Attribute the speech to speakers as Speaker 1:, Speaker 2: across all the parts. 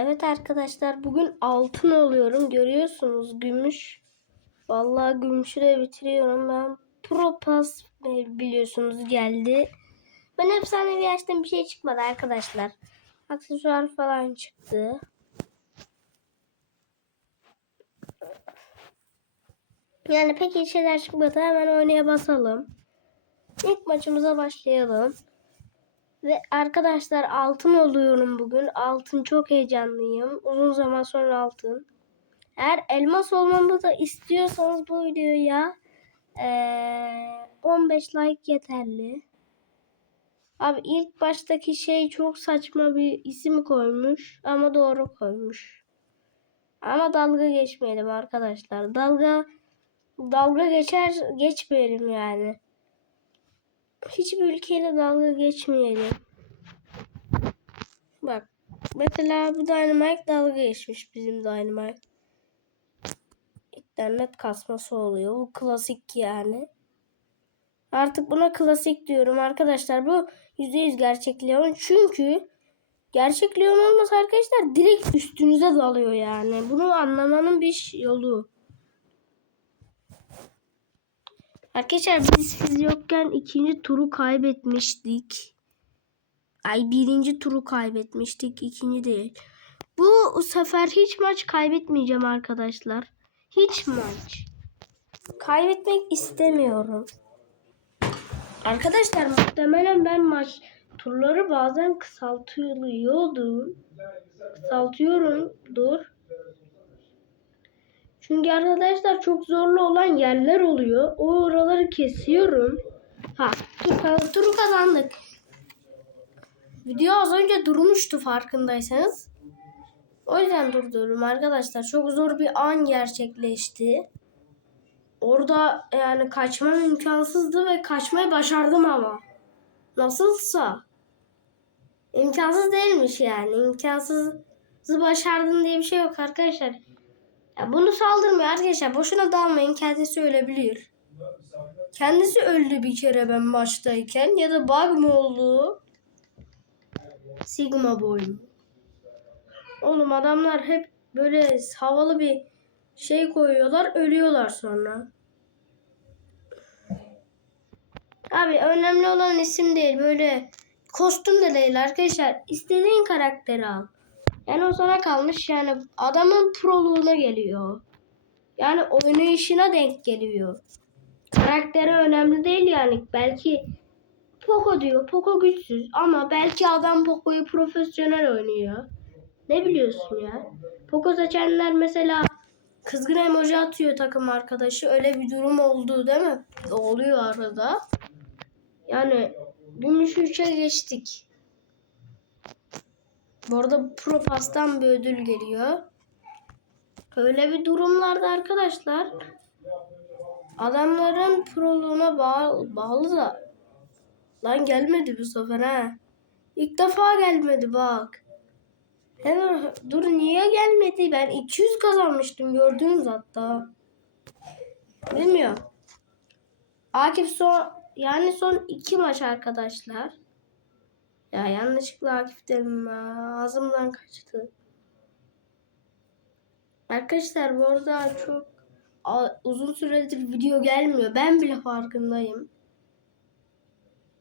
Speaker 1: Evet arkadaşlar bugün altın alıyorum. Görüyorsunuz gümüş. Vallahi gümüşü de bitiriyorum. Ben Pro Pass biliyorsunuz geldi. Ben efsanevi açtım bir şey çıkmadı arkadaşlar. Aksesuar falan çıktı. Yani pek iyi şeyler çıkmadı. Hemen oynaya basalım. İlk maçımıza başlayalım. Ve arkadaşlar altın oluyorum bugün. Altın çok heyecanlıyım. Uzun zaman sonra altın. Eğer elmas olmamı da istiyorsanız bu videoya eee, 15 like yeterli. Abi ilk baştaki şey çok saçma bir isim koymuş ama doğru koymuş. Ama dalga geçmeyelim arkadaşlar. Dalga dalga geçer geçmeyelim yani. Hiçbir ülkeyle dalga geçmeyelim. Bak. Mesela bu Dynamite dalga geçmiş bizim Dynamite. İnternet kasması oluyor. Bu klasik yani. Artık buna klasik diyorum arkadaşlar. Bu %100 gerçek Leon. Çünkü gerçek Leon olmasa arkadaşlar direkt üstünüze dalıyor yani. Bunu anlamanın bir yolu. Arkadaşlar biz siz yokken ikinci turu kaybetmiştik. Ay birinci turu kaybetmiştik. ikinci değil. Bu sefer hiç maç kaybetmeyeceğim arkadaşlar. Hiç maç. Kaybetmek istemiyorum. Arkadaşlar muhtemelen ben maç turları bazen kısaltıyordum. Kısaltıyorumdur. Çünkü arkadaşlar çok zorlu olan yerler oluyor. O oraları kesiyorum. Ha, tur, turu kazandık. Video az önce durmuştu farkındaysanız. O yüzden durduruyorum arkadaşlar. Çok zor bir an gerçekleşti. Orada yani kaçmam imkansızdı ve kaçmayı başardım ama. Nasılsa. İmkansız değilmiş yani. İmkansızı başardın diye bir şey yok arkadaşlar. Ya bunu saldırmıyor arkadaşlar. Boşuna dalmayın. Kendisi ölebilir. Kendisi öldü bir kere ben maçtayken. Ya da bug mı oldu? Sigma boy? Oğlum adamlar hep böyle havalı bir şey koyuyorlar. Ölüyorlar sonra. Abi önemli olan isim değil. Böyle kostüm de değil arkadaşlar. İstediğin karakteri al. Yani o sana kalmış yani adamın proluğuna geliyor. Yani oynayışına denk geliyor. Karakteri önemli değil yani. Belki Poco diyor. Poco güçsüz ama belki adam Poco'yu profesyonel oynuyor. Ne biliyorsun ya? Poco seçenler mesela kızgın emoji atıyor takım arkadaşı. Öyle bir durum oldu değil mi? Oluyor arada. Yani gümüş 3'e geçtik. Bu arada Pro Pass'tan bir ödül geliyor. Öyle bir durumlarda arkadaşlar adamların proluğuna bağlı, bağlı da lan gelmedi bu sefer ha. İlk defa gelmedi bak. Hemen dur niye gelmedi? Ben 200 kazanmıştım gördünüz hatta. Bilmiyorum. Akif son yani son iki maç arkadaşlar. Ya yanlışlıkla Akif dedim. Ağzımdan kaçtı. Arkadaşlar bu arada çok uzun süredir video gelmiyor. Ben bile farkındayım.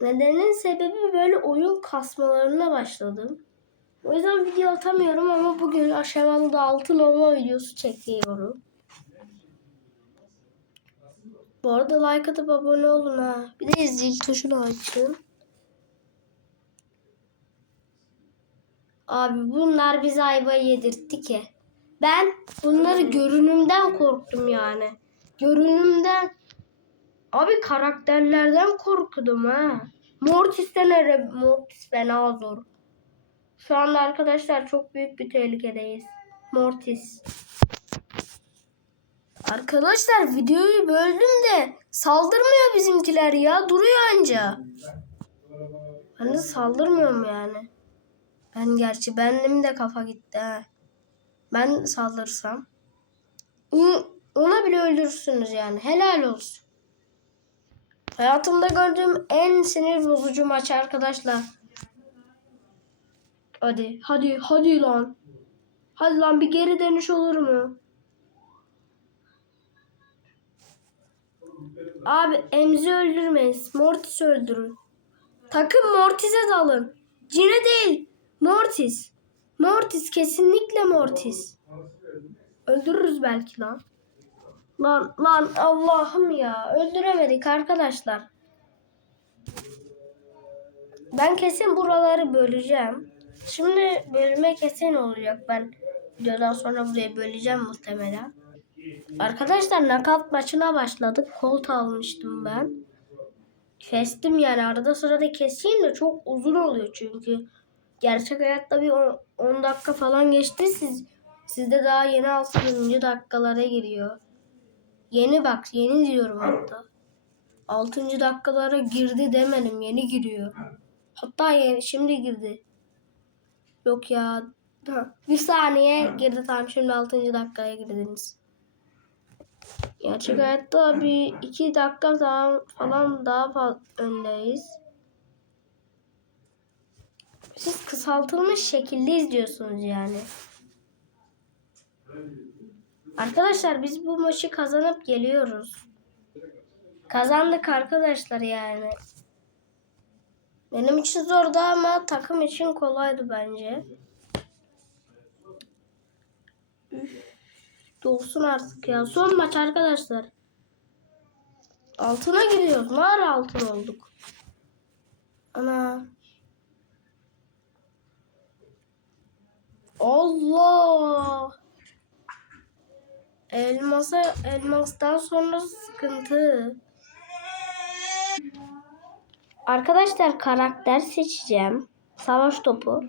Speaker 1: Nedenin sebebi böyle oyun kasmalarına başladım. O yüzden video atamıyorum ama bugün aşamalı altın olma videosu çekiyorum. Bu arada like atıp abone olun ha. Bir de zil tuşunu açın. Abi bunlar bize ayvayı yedirtti ki. Ben bunları görünümden korktum yani. Görünümden Abi karakterlerden korkudum ha. Mortis'ten? Mortis fena zor. Şu anda arkadaşlar çok büyük bir tehlikedeyiz. Mortis. Arkadaşlar videoyu böldüm de saldırmıyor bizimkiler ya. Duruyor anca. Ben de saldırmıyorum yani. Ben gerçi benim de kafa gitti ha. Ben saldırsam. Ona bile öldürürsünüz yani. Helal olsun. Hayatımda gördüğüm en sinir bozucu maç arkadaşlar. Hadi, hadi, hadi lan. Hadi lan bir geri dönüş olur mu? Abi Emzi öldürmeyin. Mortis öldürün. Takım Mortis'e dalın. Cine değil. Mortis. Mortis kesinlikle Mortis. Öldürürüz belki lan. Lan lan Allah'ım ya. Öldüremedik arkadaşlar. Ben kesin buraları böleceğim. Şimdi bölme kesin olacak. Ben videodan sonra burayı böleceğim muhtemelen. Arkadaşlar nakavt maçına başladık. Colt almıştım ben. Kestim yani arada sırada keseyim de çok uzun oluyor çünkü. Gerçek hayatta bir 10 dakika falan geçti. Siz sizde daha yeni 6. dakikalara giriyor. Yeni bak yeni diyorum hatta. 6. dakikalara girdi demedim yeni giriyor. Hatta yeni, şimdi girdi. Yok ya. Bir saniye girdi tamam şimdi 6. dakikaya girdiniz. Gerçek hayatta bir iki dakika daha falan daha fazla öndeyiz. Siz kısaltılmış şekilde izliyorsunuz yani. Arkadaşlar biz bu maçı kazanıp geliyoruz. Kazandık arkadaşlar yani. Benim için zordu ama takım için kolaydı bence. Üf, dolsun artık ya. Son maç arkadaşlar. Altına gidiyoruz. Ne ara altın olduk? Ana. Allah. Elmasa elmastan sonra sıkıntı. Arkadaşlar karakter seçeceğim. Savaş topu.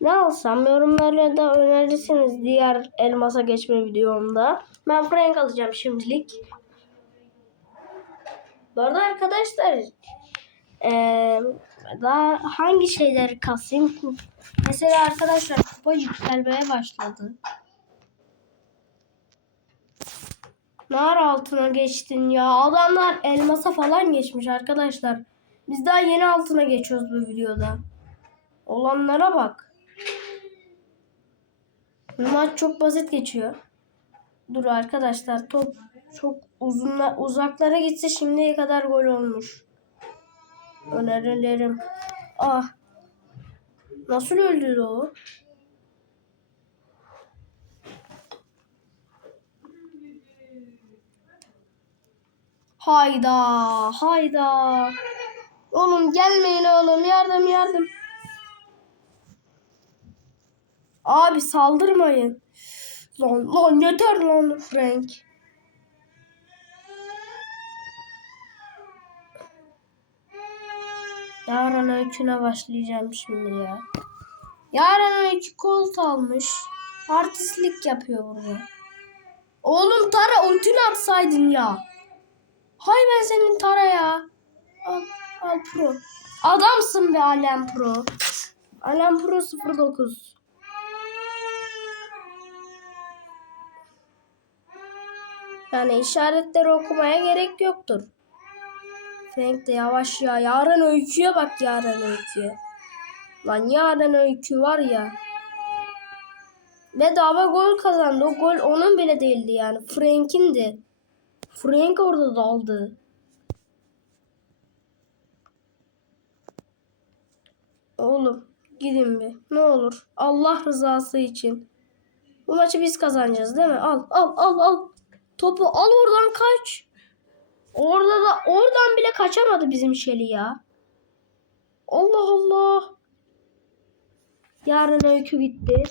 Speaker 1: Ne alsam yorumlarda önerirsiniz diğer elmasa geçme videomda. Ben Frank alacağım şimdilik. Bu arada arkadaşlar eee, daha hangi şeyleri kasayım? Mesela arkadaşlar kupa yükselmeye başladı. Nar altına geçtin ya. Adamlar elmasa falan geçmiş arkadaşlar. Biz daha yeni altına geçiyoruz bu videoda. Olanlara bak. Maç çok basit geçiyor. Dur arkadaşlar top çok uzun uzaklara gitse şimdiye kadar gol olmuş. Önerilerim. Ah. Nasıl öldü o? Hayda, hayda. Oğlum gelmeyin oğlum. Yardım, yardım. Abi saldırmayın. Lan, lan yeter lan Frank. Yarın öyküne başlayacağım şimdi ya. Yarın öykü kolt almış. Artistlik yapıyor burada. Oğlum Tara ultini atsaydın ya. Hay ben senin Tara ya. Al, al pro. Adamsın be Alem Pro. Alem Pro 09. Yani işaretleri okumaya gerek yoktur. Frank de yavaş ya. Yarın öyküye bak yarın öyküye. Lan yarın öykü var ya. Bedava gol kazandı. O gol onun bile değildi yani. Frank'indi. Frank orada daldı. Oğlum gidin bir. Ne olur. Allah rızası için. Bu maçı biz kazanacağız değil mi? Al al al al. Topu al oradan kaç. Orada da oradan bile kaçamadı bizim Şeli ya. Allah Allah. Yarın öykü gitti.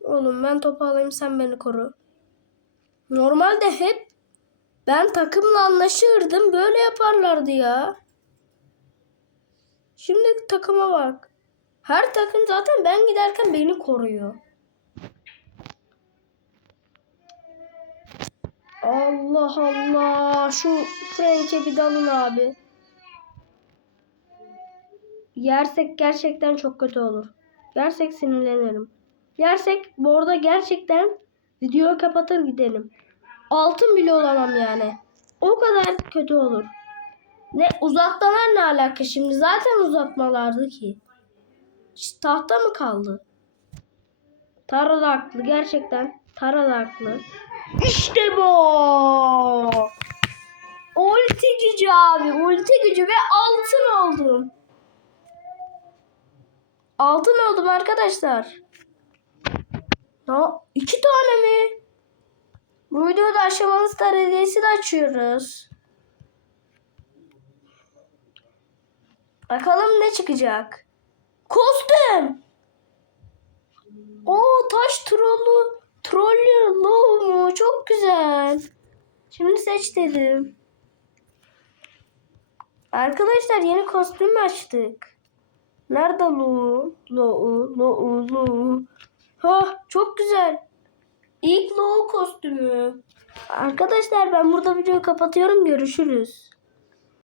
Speaker 1: Oğlum ben topu alayım sen beni koru. Normalde hep ben takımla anlaşırdım. Böyle yaparlardı ya. Şimdi takıma bak. Her takım zaten ben giderken beni koruyor. Allah Allah. Şu Frank'e bir dalın abi. Yersek gerçekten çok kötü olur. Yersek sinirlenirim. Yersek bu arada gerçekten videoyu kapatır gidelim. Altın bile olamam yani. O kadar kötü olur. Ne uzatmalar ne alaka şimdi? Zaten uzatmalardı ki. Hiç tahta mı kaldı? Tara da haklı gerçekten. Tara da haklı. İşte bu. Ulti gücü abi. Ulti gücü ve altın oldum. Altın oldum arkadaşlar. Ya, iki tane mi? Bu videoda aşamalı star hediyesi de açıyoruz. Bakalım ne çıkacak. Kostüm. O taş trollu trollü mu? Güzel. Şimdi seç dedim. Arkadaşlar yeni kostüm açtık. Nerede Lu? Lu, Lu, Lu. Ha çok güzel. İlk Lu kostümü. Arkadaşlar ben burada videoyu kapatıyorum. Görüşürüz.